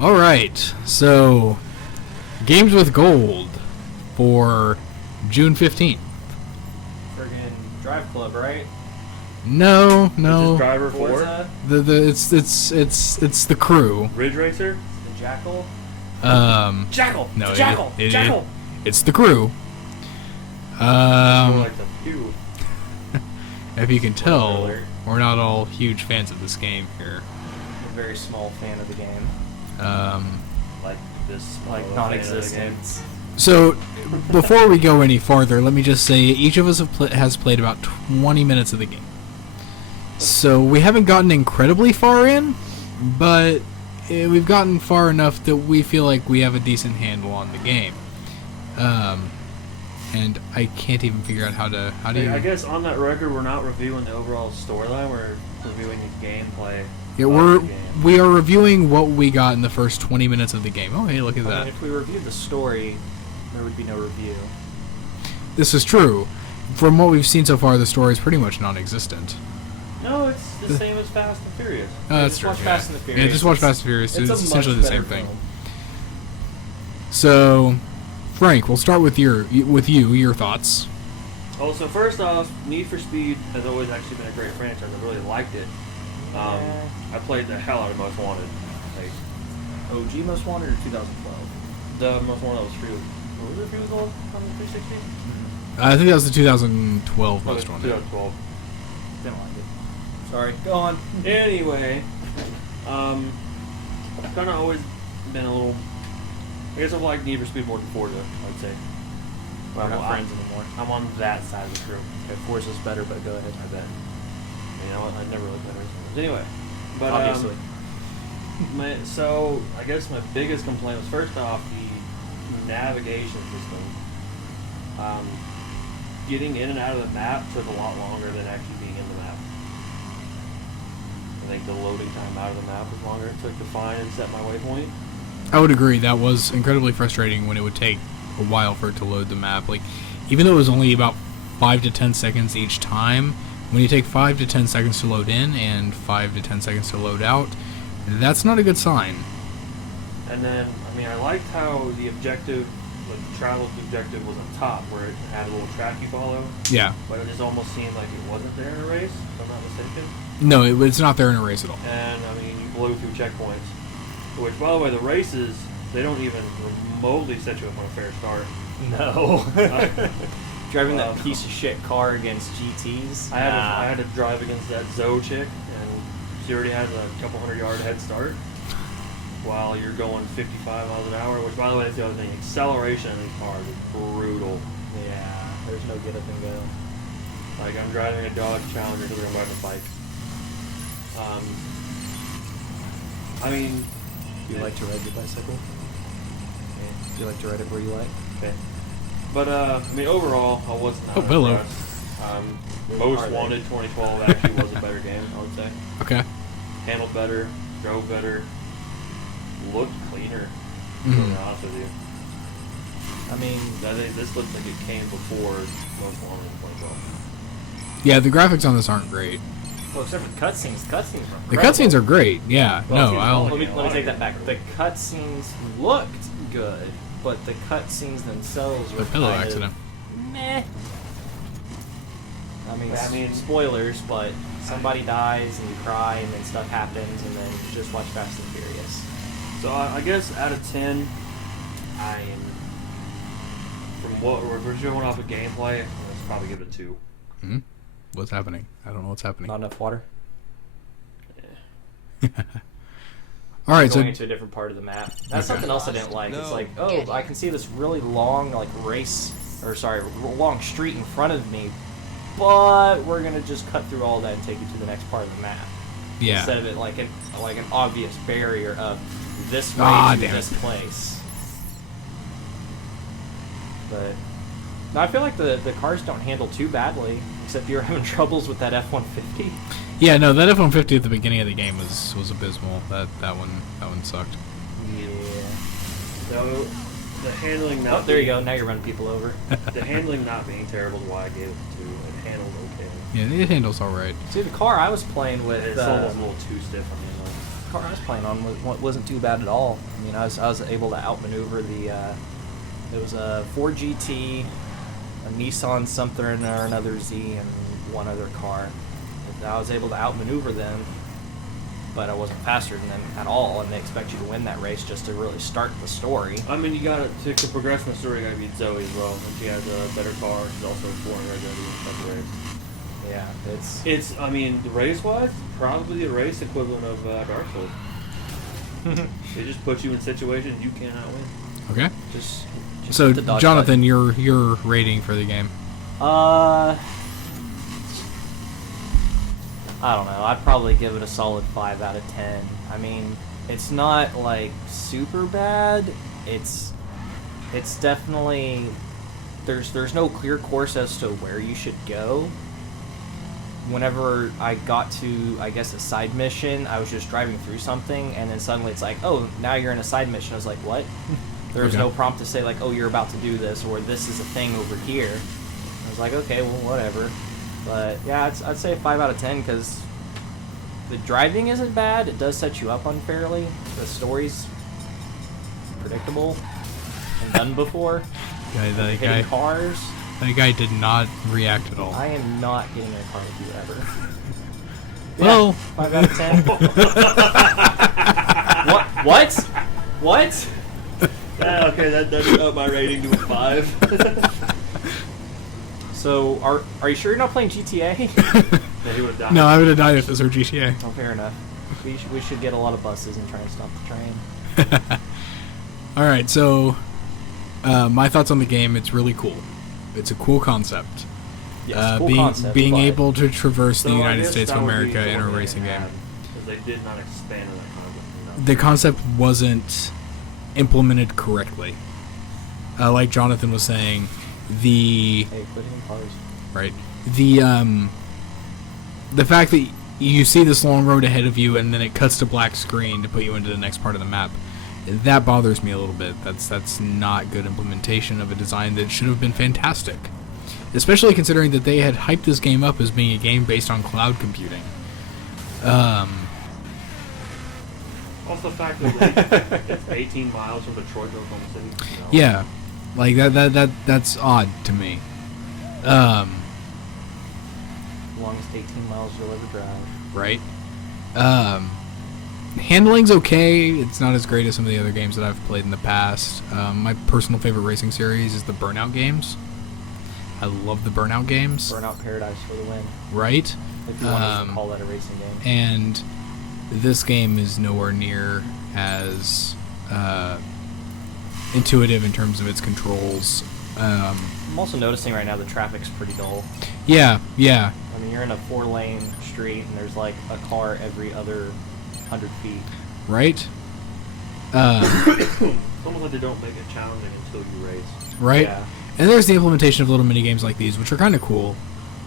All right, so Games with Gold for June 15th. Friggin' Drive Club, right? No. Is this Driver 4? Forza, It's the crew. Ridge Racer? the Jackal. Jackal! No, Jackal! Jackal! it's the crew. More like the Pew. If you can tell, alert. we're not all huge fans of this game here. I'm a very small fan of the game. Like this small Like of a non-existent. So, before we go any farther, let me just say each of us has played about 20 minutes of the game. So we haven't gotten incredibly far in, but we've gotten far enough that we feel like we have a decent handle on the game. And I can't even figure out how do you... I guess on that record, we're not reviewing the overall storyline. We're reviewing the gameplay. Yeah, of the game. we are reviewing what we got in the first 20 minutes of the game. Oh, hey, look at I that. mean, if we reviewed the story, there would be no review. This is true. From what we've seen so far, the story is pretty much non-existent. No, it's the same as Fast and Furious. That's Just true. watch yeah. Fast and the Furious. Yeah, just watch Fast and Furious. It's a essentially much the same better thing. film. So, Frank, we'll start with your thoughts. Oh, so first off, Need for Speed has always actually been a great franchise. I really liked it. I played the hell out of Most Wanted. Like, OG Most Wanted or 2012? the Most Wanted that was free. What was it? Free was on the 360? I think that was the 2012 Oh, most one. 2012. Didn't like it. Sorry. Go on. Anyway, I've kind of always been a little. I guess I've liked Need for Speed more than Forza, I'd say. We're not I'm- friends anymore. I'm on that side of the crew. Okay, Forza's better, but go ahead. I bet. You know, I never really played racing games. Anyway, but Obviously. so I guess my biggest complaint was first off the navigation system. Getting in and out of the map took a lot longer than actually being in the map. I think the loading time out of the map was longer. It took to find and set my waypoint. I would agree. That was incredibly frustrating when it would take a while for it to load the map. Like, even though it was only about 5 to 10 seconds each time, when you take 5 to 10 seconds to load in and 5 to 10 seconds to load out, that's not a good sign. And then, I mean, I liked how the objective, like the travel objective was on top, where it had a little track you follow. Yeah. But it just almost seemed like it wasn't there in a race, if I'm not mistaken. No, it's not there in a race at all. And, I mean, you blew through checkpoints. Which, by the way, the races, they don't even remotely set you up on a fair start. No. Driving that Well, piece of shit car against GTs. I had to drive against that Zoe chick, and she already has a couple 100-yard head start while you're going 55 miles an hour, which, by the way, that's the other thing. Acceleration in these cars is brutal. Yeah, there's no get up and go. Like, I'm driving a Dodge Challenger because I'm riding a bike. I mean, Do you like to ride your bicycle? Do you like to ride it where you like? okay. But, I mean, overall, I was not Oh, hello. impressed. Are Most they? Wanted 2012 actually was a better game, I would say. Okay. Handled better, drove better, looked cleaner, to Mhm. be honest with you. I mean, I think this looks like it came before Most Wanted in 2012. Yeah, the graphics on this aren't great. well, except for the cutscenes. Cutscenes were The incredible. cutscenes are great. Yeah. Well, No, it's I'll. all- Let me take that back. The cutscenes looked good, but the cutscenes themselves were The pillow kind of accident. meh. I mean, mean- spoilers, but somebody dies and you cry, and then stuff happens, and then you just watch Fast and Furious. So I guess out of 10, I am, from what we're showing off of gameplay, let's probably give it a 2. Hmm? What's happening? I don't know what's happening. Not enough water. All right, so Going into a different part of the map. That's something else I didn't like. It's like, oh, I can see this really long, like long street in front of me, but we're gonna just cut through all that and take you to the next part of the map. yeah. Instead of it like an obvious barrier of this way Ah, to damn this it. place. But no, I feel like the cars don't handle too badly, except you're having troubles with that F-150. Yeah, no, that F-150 at the beginning of the game was abysmal. That one sucked. Yeah. So the handling not Oh, there you being- go. Now you're running people over. The handling not being terrible is why I gave it a 2. It handled okay. Yeah, it handles all right. See, the car I was playing with. It's almost a little too stiff on the handling. car I was playing on wasn't too bad at all. I mean, I was able to outmaneuver the. It was a Ford GT, a Nissan something or another Z, and one other car. And I was able to outmaneuver them, but I wasn't faster than them at all. And they expect you to win that race just to really start the story. I mean, you got to progress in the story. You got to beat Zoe as well, and she has a better car. She's also born ready to the race. Yeah, It's. I mean, race-wise, probably the race equivalent of Dark Souls. They just put you in situations you cannot win. Okay. just So, hit the dodge Jonathan, your rating for the game? button. I don't know. I'd probably give it a solid 5 out of 10. I mean, it's not like super bad. It's definitely there's no clear course as to where you should go. Whenever I got to, I guess, a side mission, I was just driving through something, and then suddenly it's like, oh, now you're in a side mission. I was like, what? There was Okay. no prompt to say, like, oh, you're about to do this, or this is a thing over here. I was like, okay, well, whatever. But, yeah, I'd say 5 out of 10, because the driving isn't bad. It does set you up unfairly. The story's predictable and done before. Hitting cars. That guy did not react at all. I am not getting in a car with you ever. Well, 5 out of 10. What? What? Yeah, okay, that's up my rating to a 5. So, are you sure you're not playing GTA? Yeah, he would have died. no, I would have died if this were GTA. Oh, fair enough. We should get a lot of buses and try and stop the train. All right, so my thoughts on the game. It's really cool. It's a cool concept. Yes, cool being concept, being but able to traverse So the I United guess States that of would be America the in a one thing racing they game. had, 'cause they did not expand on that concept enough. The concept wasn't implemented correctly. Like Jonathan was saying, the Hey, quit hitting cars. right the fact that you see this long road ahead of you and then it cuts to black screen to put you into the next part of the map, that bothers me a little bit. That's not good implementation of a design that should have been fantastic, especially considering that they had hyped this game up as being a game based on cloud computing. Also, the fact that it's 18 miles from Detroit to Oklahoma City. No. Yeah, like that's odd to me. Longest 18 miles you'll ever drive. Right? Handling's okay. It's not as great as some of the other games that I've played in the past. My personal favorite racing series is the Burnout games. I love the Burnout games. Burnout Paradise for the win. Right? If you want to call that a racing game. And this game is nowhere near as intuitive in terms of its controls. I'm also noticing right now the traffic's pretty dull. Yeah. I mean, you're in a 4-lane street, and there's like a car every other 100 feet. Right? It's almost like they don't make it challenging until you race. Right? Yeah. And there's the implementation of little mini games like these, which are kind of cool.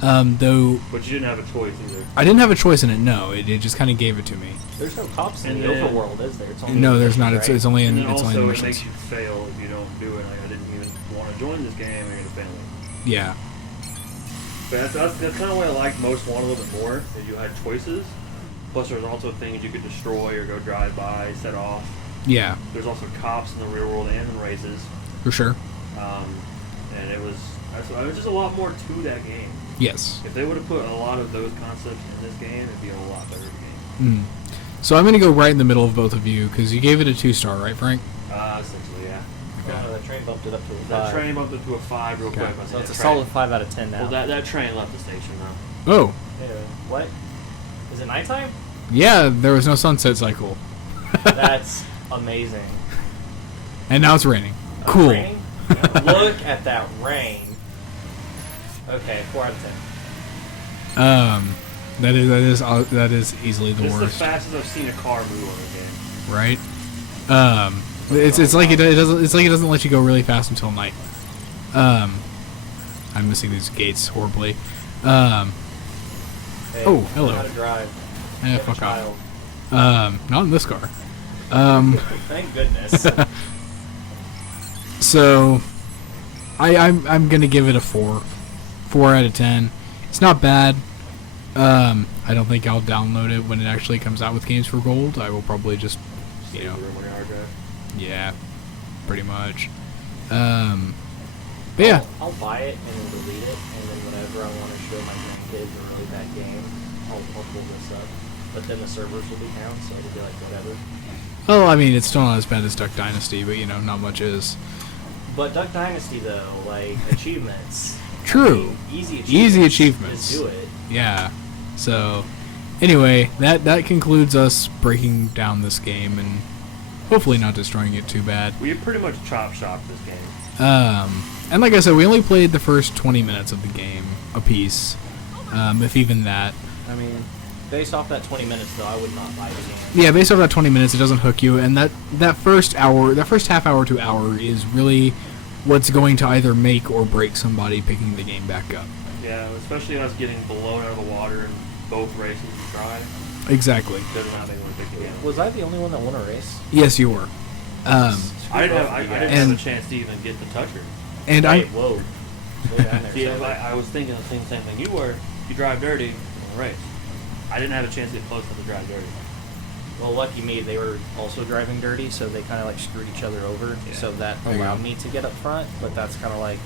Though But you didn't have a choice either. I didn't have a choice in it. No, it just kind of gave it to me. There's no cops in And the then- overworld, is there? It's only No, there's not. missions, It's only in And then it's only in also it missions. makes you fail if you don't do it. Like, I didn't even want to join this game, you're going to fail it. Yeah. But that's kind of what I liked most one a little bit more, is you had choices. Plus there's also things you could destroy or go drive by, set off. Yeah, There's also cops in the real world and in races. for sure. And it was just a lot more to that game. Yes. If they would have put a lot of those concepts in this game, it'd be a lot better game. So I'm going to go right in the middle of both of you, because you gave it a 2-star, right, Frank? Essentially, yeah. That train bumped it up to a 5. That train bumped it to a 5 real Okay. quick. So it's a That solid train- 5 out of 10 now. Well, that train left the station though. Oh, What? Is it nighttime? yeah, there was no sunset cycle. That's amazing. And now it's raining. Cool. Raining? Look at that rain. Okay, 4 out of 10. That is easily the This is the worst, fastest I've seen a car move on a game. right? It's like it doesn't let you go really fast until night. I'm missing these gates horribly. Hey, Oh, learn hello. How to drive. Eh, You have a fuck off. child. Not in this car. Thank goodness. So, I'm gonna give it a 4 out of 10. It's not bad. I don't think I'll download it when it actually comes out with Games for Gold. I will probably just, you Save know, the room on your hard drive. yeah, pretty much. But yeah, I'll buy it and then delete it, and then whenever I want to show my grandkids a really bad game, I'll pull this up. But then the servers will be down, so it'll be like whatever. well, I mean, it's still not as bad as Duck Dynasty, but you know, not much is. But Duck Dynasty though, like achievements. True. I mean, Easy achievements. Just do it. Yeah. So, anyway, that concludes us breaking down this game and hopefully not destroying it too bad. We pretty much chop shop this game. And like I said, we only played the first 20 minutes of the game apiece, if even that. I mean, based off that 20 minutes though, I would not buy the game. Yeah, based off that 20 minutes, it doesn't hook you, and that first half hour to hour is really what's going to either make or break somebody picking the game back up. Yeah, especially us getting blown out of the water in both races we try. Exactly. Does not make me pick the game. Was I the only one that won a race? Yes, you were. I didn't have And- a chance to even get the toucher. And Wait, I whoa. Way down there, See, so- I was thinking the same thing you were. You drive dirty in a race. I didn't have a chance to get close to the drive dirty. Well, lucky me, they were also driving dirty, so they kind of like screwed each other over. Yeah. So that There you allowed go. me to get up front, but that's kind of like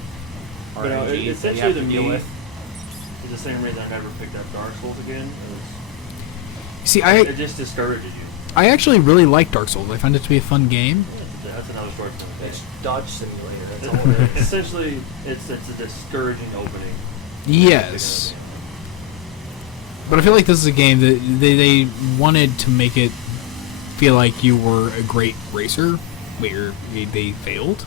But no, RNG that you essentially have to to deal me, with. it's the same reason I never picked up Dark Souls again. see, It just discourages you. I actually really like Dark Souls. I find it to be a fun game. That's another story for another It's day. Dodge Simulator. That's all it is. Essentially, it's a discouraging opening. Yes. But I feel like this is a game that they wanted to make it feel like you were a great racer, where they failed.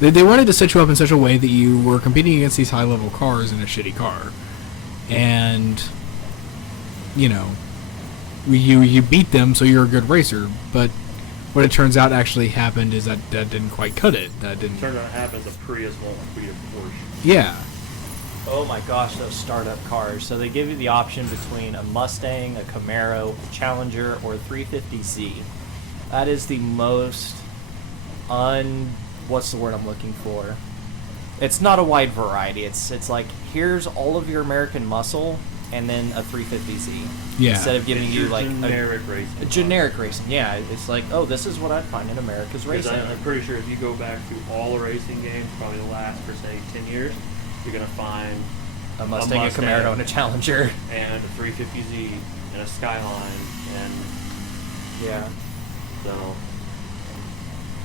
They wanted to set you up in such a way that you were competing against these high-level cars in a shitty car. And, you know, you beat them, so you're a good racer. But what it turns out actually happened is that didn't quite cut it. That didn't... Turned out it happens, a Prius won't beat a Porsche. Yeah. Oh my gosh, those startup cars. So they give you the option between a Mustang, a Camaro, a Challenger, or a 350Z. That is the most what's the word I'm looking for? It's not a wide variety. It's like, here's all of your American muscle and then a 350Z. Yeah. Instead of giving It's you your like generic racing. a generic racing. Yeah, it's like, oh, this is what I'd find in America's Because racing. I'm pretty sure if you go back to all the racing games, probably the last, for say, 10 years, you're going to find A Mustang, a Mustang. Camaro, and a Challenger. and a 350Z and a Skyline, and Yeah. so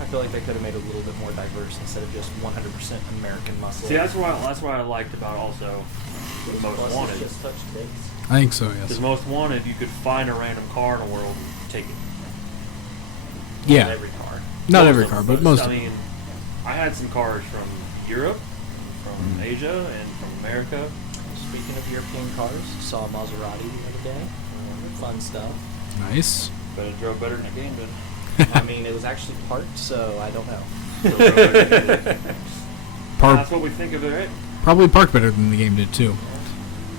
I feel like they could have made it a little bit more diverse instead of just 100% American muscle. see that's what I liked about also the Most Plus, Wanted. it's just touch ticks. I think so, yes. Because Most Wanted, you could find a random car in the world and take it. Yeah. Not every car. Not Most every of car, them, but most I of them. mean, I had some cars from Europe, from Mm-hmm. Asia, and from America. Speaking of European cars, saw a Maserati the other day. Fun stuff. Nice. But it drove better than the game did. I mean, it was actually parked, so I don't know. Still drove better than the game did. That's Par- what we think of it, right? probably parked better than the game did, too.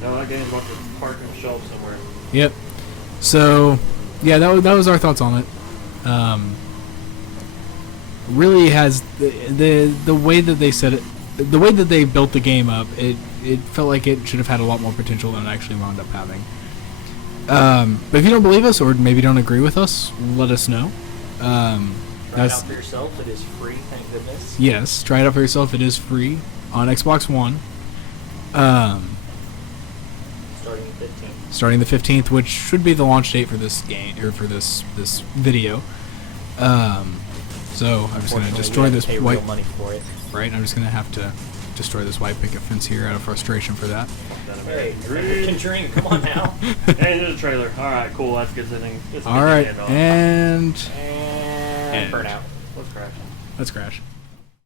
No, that game's about to park on a shelf somewhere. Yep. So, yeah, that was our thoughts on it. Really has the way that they said it, the way that they built the game up, it felt like it should have had a lot more potential than it actually wound up having. But if you don't believe us or maybe don't agree with us, let us know. Try it That's out for yourself. It is free, thank goodness. yes, try it out for yourself. It is free on Xbox One. Starting the 15th. Starting the 15th, which should be the launch date for this game or for this video. So I'm just gonna Unfortunately, destroy we have this to pay white. real money for it. Right, I'm just gonna have to destroy this white picket fence here out of frustration for that. That Hey, American dream. can drink. Come on now. Hey, there's a trailer. All right, cool. That's a good thing. It's a All good right, thing to end on. and And burnout. Let's crash. let's crash.